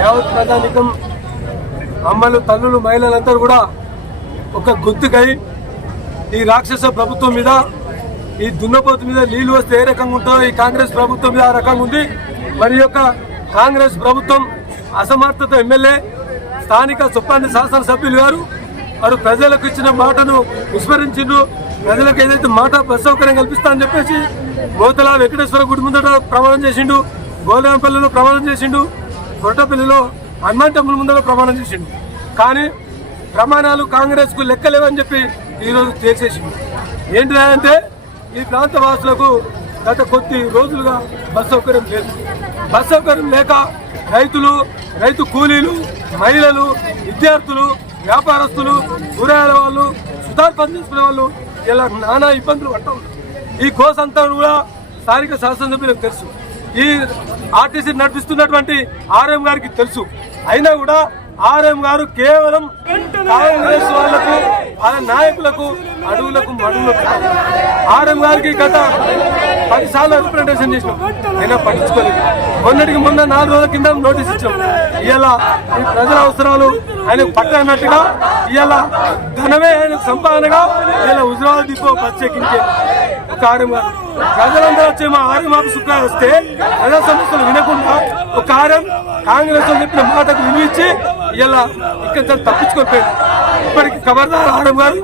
యావత్ ప్రజానికం అమ్మలు తల్లులు మహిళలందరూ కూడా ఒక గుర్తుకై ఈ రాక్షస ప్రభుత్వం మీద, ఈ దున్నపోతు మీద నీళ్లు వస్తే ఏ రకంగా ఉంటుందో ఈ కాంగ్రెస్ ప్రభుత్వం మీద ఆ రకంగా ఉంది. మరి యొక్క కాంగ్రెస్ ప్రభుత్వం అసమర్థత ఎమ్మెల్యే స్థానిక సుప్పాని శాసనసభ్యులు గారు వారు ప్రజలకు ఇచ్చిన మాటను విస్మరించిండ్రు. ప్రజలకు ఏదైతే మాట బస్ సౌకర్యం కల్పిస్తా అని చెప్పేసి మోతల వెంకటేశ్వర గుడి ముందట ప్రమాణం చేసిండు, గోలెంపల్లిలో ప్రమాణం చేసిండు, కొట్టపల్లిలో హనుమాన్ టెంపుల్ ముందర ప్రమాణం చేసిండు. కానీ ప్రమాణాలు కాంగ్రెస్ కు లెక్కలేవని చెప్పి ఈరోజు చేసేసిండు. ఏంటిదంటే ఈ ప్రాంత వాసులకు గత కొద్ది రోజులుగా బస్ సౌకర్యం లేదు. బస్ సౌకర్యం లేక రైతులు, రైతు కూలీలు, మహిళలు, విద్యార్థులు, వ్యాపారస్తులు, కూరగాయల వాళ్ళు, సుతార్ పని చేసుకునే వాళ్ళు ఇలా నానా ఇబ్బందులు పడతా ఉన్నారు. ఈ కోర్స్ అంతా కూడా స్థానిక శాసనసభ్యులకు తెలుసు, ఈ ఆర్టీసీ నడిపిస్తున్నటువంటి ఆర్ఎం గారికి తెలుసు. అయినా కూడా ఆర్ఎం గారు కేవలం కాంగ్రెస్ వాళ్లకు, వాళ్ళ నాయకులకు, అడవులకు మడువులకు ఆర్ఎం గారికి గత 10 సార్లు రిప్రజెంటేషన్ చేసినాం, అయినా పట్టించుకోలేదు. మొన్న 4 రోజుల కింద నోటీస్ ఇచ్చాం. ఇవాళ ఈ ప్రజల అవసరాలు ఆయనకు పట్టనట్టుగా ఇవాళ ధనమే ఆయనకు సంపాదనగా ఇలా హుజరాబాద్ డిపో బస్ ఎక్కించే ఒక ఆర్ఎం గారు. ప్రజలందరూ వచ్చి మా ఆర్ఎం ఆఫీస్ వస్తే ప్రజా సమస్యలు వినకుండా ఒక ఆర్ఎం కాంగ్రెస్ చెప్పిన మాటకు వినిపించి ఇలా ఇక్కడ తప్పించుకోకపోయాడు. ఇప్పటికి ఖబర్దార్ ఆర్ఎం గారు,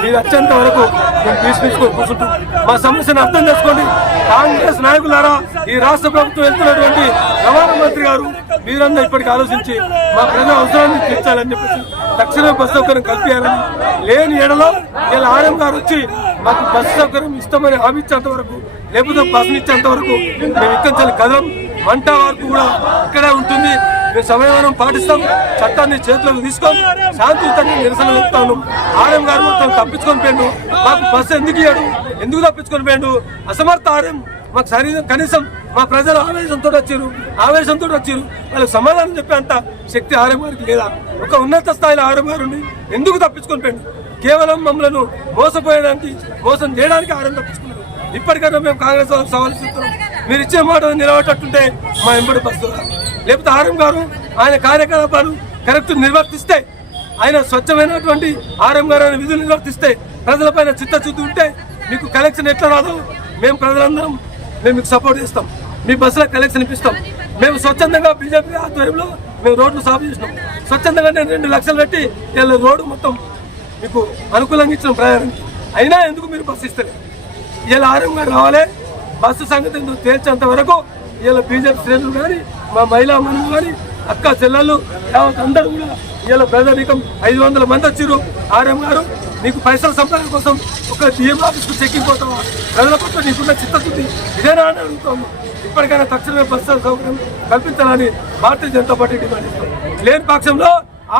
మీరు వచ్చేంత వరకు మేము తీసుకొని కూర్చుంటాం. మా సమస్యను అర్థం చేసుకోండి. కాంగ్రెస్ నాయకులారా, ఈ రాష్ట్ర ప్రభుత్వం వెళ్తున్నటువంటి రవాణా మంత్రి గారు, మీరందరూ ఇప్పటికి ఆలోచించి మా ప్రజల అవసరాన్ని తీర్చాలని చెప్పేసి తక్షణమే బస్సు సౌకర్యం కల్పించాలని, లేని ఏడలో ఇలా ఆర్ఎం గారు వచ్చి మాకు బస్సు సౌకర్యం ఇస్తామని హామీ ఇచ్చేంత వరకు, లేకపోతే బస్సులు ఇచ్చేంత వరకు మేము ఇక్కడి కదలం. వంట వరకు కూడా ఇక్కడే ఉంటుంది. మేము సమయవనం పాటిస్తాం, చట్టాన్ని చేతులకు తీసుకోం, శాంతియుతంగా నిరసన చెప్తా ఉన్నాం. ఆర్ఎం గారు మొత్తం తప్పించుకొని పోయిండు. మాకు బస్సు ఎందుకు ఇయ్యాడు, ఎందుకు తప్పించుకొని పోయిండు? అసమర్థ ఆర్ఎం. మాకు కనీసం మా ప్రజలు ఆవేశంతో వచ్చారు, వాళ్ళకి సమాధానం చెప్పేంత శక్తి ఆర్ఎం గారికి లేదా? ఒక ఉన్నత స్థాయిలో ఆర్ఎం గారు ఎందుకు తప్పించుకొని పోయిండు? కేవలం మమ్మల్ని మోసం చేయడానికి ఆర్ఎం తప్పించుకున్నారు. ఇప్పటికైనా మేము కాంగ్రెస్ వాళ్ళకి సవాల్ ఇస్తున్నాం, మీరు ఇచ్చే మాట నిలబెట్టట్టుంటే మా ఎంబడి బస్సు, లేకపోతే ఆర్ఎం గారు ఆయన కార్యకలాపాలు కరెక్ట్ నిర్వర్తిస్తే, ఆయన స్వచ్ఛమైనటువంటి ఆర్ఎం గారు ఆయన విధులు నిర్వర్తిస్తే, ప్రజలపైన చిత్తశుద్ధి ఉంటే మీకు కలెక్షన్ ఎట్లా రాదు? మేము ప్రజలందరం మేము మీకు సపోర్ట్ చేస్తాం, మీ బస్సులకు కలెక్షన్ ఇప్పిస్తాం. మేము స్వచ్ఛందంగా బీజేపీ ఆధ్వర్యంలో మేము రోడ్లు సాగు చేసినాం. స్వచ్ఛందంగా 2 లక్షలు పెట్టి ఇలా రోడ్డు మొత్తం మీకు అనుకూలంగా ఇచ్చిన ప్రయాణానికి. అయినా ఎందుకు మీరు బస్సు ఇస్తారు? ఇలా ఆర్ఎం గారు రావాలి, బస్సు సంగతి తేల్చేంత వరకు ఇలా బీజేపీ శ్రేణులు కానీ, మా మహిళా మనులు కానీ, అక్క చెల్లెళ్ళు అందరూ కూడా ఇలా ప్రజానీకం 500 మంది వచ్చారు. ఆర్ఎం గారు, నీకు పైసల సంపాదన కోసం ఒక డిఎం ఆఫీస్కు చెక్కింగ్ పోతావా? ప్రజల పట్ల నీకున్న చిత్తశుద్ధి ఇదేనా అని అడుగుతాము. ఇప్పటికైనా తక్షణమే బస్సు సౌకర్యం కల్పించాలని భారతీయ జనతా పార్టీ డిమాండ్ ఇస్తాం. లేని పక్షంలో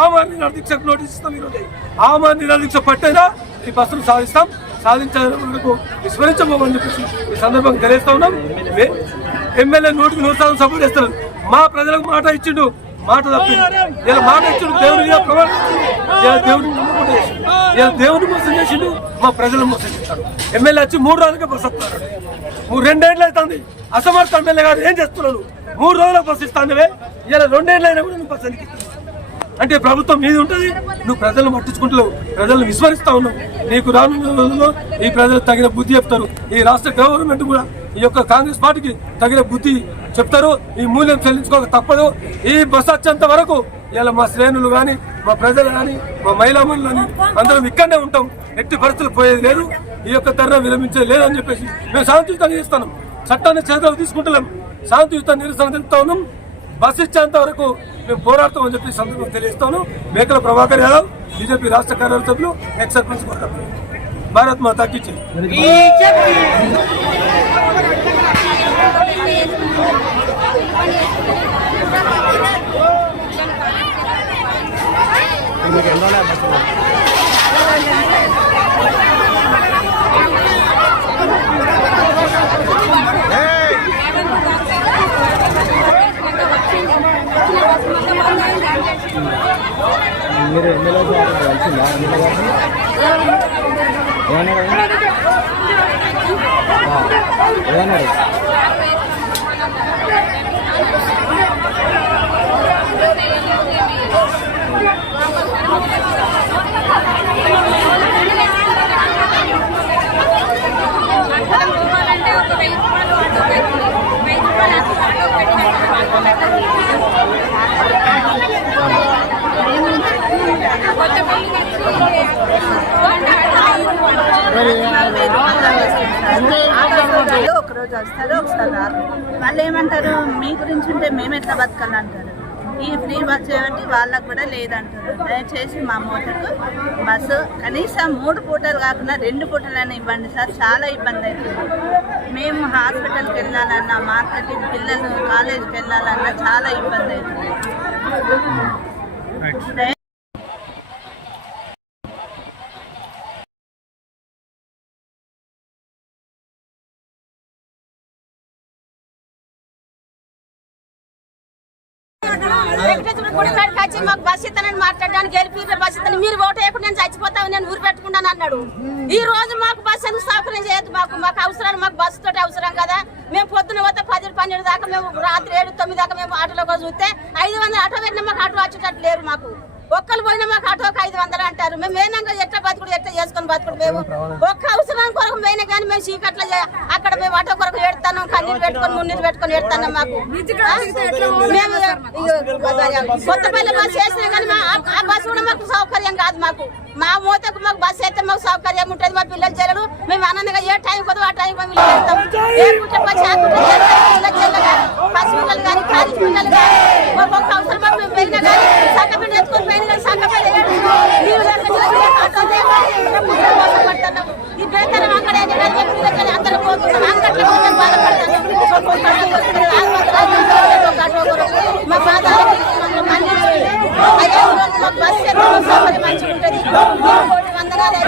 ఆమరణ నిరాదీక్షకు నోటీస్ ఇస్తాం. ఈరోజు ఆమరణ నిరాదీక్ష పట్టైనా ఈ బస్సును సాధించడానికి విస్మరించబోమని చెప్పేసి ఈ సందర్భంగా తెలియజేస్తా ఉన్నాం. ఎమ్మెల్యే 100% సపోర్ట్ చేస్తారు. మా ప్రజలకు మాట ఇచ్చిండు, మాట తప్పిండు. ఇలా మాట ఇచ్చిండు, దేవుని మీద ప్రమాణం దేవుడిని నమ్మకుండా చేసిండు. ఇలా దేవుడిని మోసం చేసిండు, మా ప్రజలను మోసం చేస్తాడు. ఎమ్మెల్యే వచ్చి 3 రోజులకే బస్సు వస్తున్నాడు. 2 ఏళ్ళు అవుతుంది. అసమర్థ ఎమ్మెల్యే గారు ఏం చేస్తున్నాడు? 3 రోజులకు బస్సు ఇస్తానవే, ఇలా 2 ఏళ్ళు అయినా కూడా నువ్వు బస్సు ఎందుకు ఇస్తున్నావు? అంటే ప్రభుత్వం మీద ఉంటుంది, నువ్వు ప్రజలను పట్టించుకుంటలేవు, ప్రజలను విస్మరిస్తా ఉన్నావు. నీకు రానున్న రోజుల్లో ఈ ప్రజలు తగిన బుద్ధి చెప్తారు. ఈ రాష్ట్ర గవర్నమెంట్ కూడా ఈ యొక్క కాంగ్రెస్ పార్టీకి తగిన బుద్ధి చెప్తారు. ఈ మూల్యం చెల్లించుకోక తప్పదు. ఈ బస్సు వచ్చేంత వరకు ఇలా మా శ్రేణులు కానీ, మా ప్రజలు కానీ, మా మహిళా మనులు కానీ అందరం ఇక్కడనే ఉంటాం. ఎట్టి పరిస్థితులు పోయేది లేదు, ఈ యొక్క ధర్నా విరమించేది లేదు అని చెప్పేసి మేము శాంతియుతంగా చేస్తున్నాం. చట్టాన్ని చేతులకు తీసుకుంటున్నాం, శాంతియుత నిరసన తెలుపుతా ఉన్నాం. బస్సు ఇచ్చేంత వరకు మేము పోరాడతామని చెప్పి సందర్భంగా తెలియజేస్తాను. మేకల ప్రభాకర్ యాదవ్, బీజేపీ రాష్ట్ర కార్యదర్శులు, ఎక్స్ సర్పంచ్ కోరపల్లి. భారత్ మాతాకి జై. మీరు ఎమ్మెల్యే కలిసిందా ఏమన్నారు ఒకరోజు వస్తారు ఒకసారి రారు. వాళ్ళు ఏమంటారు, మీ గురించి ఉంటే మేము ఎట్లా బతకాలంటారు. ఈ ఫ్రీ బస్ చేయబట్టి వాళ్ళకు కూడా లేదంటారు. దయచేసి మా మూటకు బస్సు కనీసం 3 పూటలు కాకుండా 2 పూటలైనా ఇవ్వండి సార్. చాలా ఇబ్బంది అవుతుంది. మేము హాస్పిటల్కి వెళ్ళాలన్నా, మార్కెటింగ్ పిల్లలు కాలేజీకి వెళ్ళాలన్నా చాలా ఇబ్బంది అవుతుంది. వచ్చి మాకు బస్ ఇస్తానని మాట్లాడడానికి గెలిపి బస్ ఇస్తాను, మీరు ఓటు వేయకుండా నేను చచ్చిపోతాను, నేను ఊరు పెట్టుకుంటాను అన్నాడు. ఈ రోజు మాకు బస్సు ఎందుకు సౌకర్యం చేయదు? మాకు అవసరాలు, మాకు బస్సు తోటి అవసరం కదా. మేము పొద్దున పోతే 10-12 దాకా, మేము రాత్రి 7-9 దాకా మేము ఆటోలో చూస్తే 500 ఆటో పెట్టినా మాకు ఆటో వచ్చేటట్టు లేరు. మాకు ఒక్కరు పోయినా మాకు ఆటోకి 500 అంటారు. మేము మేనంగా ఎట్లా బతుకుడు, ఎట్లా చేసుకొని బతుకుడు. మేము ఒక్క అవసరం కొరకు పోయినా కానీ మేము చీకట్ల అక్కడ మేము ఆటో కొరకు ఏడుతాను, కన్నీళ్ళు పెట్టుకొని మున్నీళ్ళు పెట్టుకొని ఏడుతున్నాం. మాకు మేము కొత్తపల్లి బస్సు వేసినా కానీ ఆ బస్సు కూడా మాకు సౌకర్యం కాదు. మా మూతకు మాకు బస్సు అయితే మాకు సౌకర్యం ఉంటుంది. మా పిల్లలు చెల్లెలు మేము ఆనందంగా ఏ టైం కొద్దు ఆ టైం మేము వెళ్తాం. బస్సు పిల్లలు కానీ కాలేజ్ పిల్లలు కానీ ఒక్కొక్క అవసరం మాకు మేము పోయినా కానీ సక్కపెట్టి ఎత్తుకొని పోయినా కానీ సక్కపెట్టి ఈ బేతరం అక్కడే అందరూ పోతున్నాం. అంగట్లో బాధపడతాను. మా బాధ మాకు బస్సు సౌకర్యం మంచిగా ఉంటుంది. వందనాలు.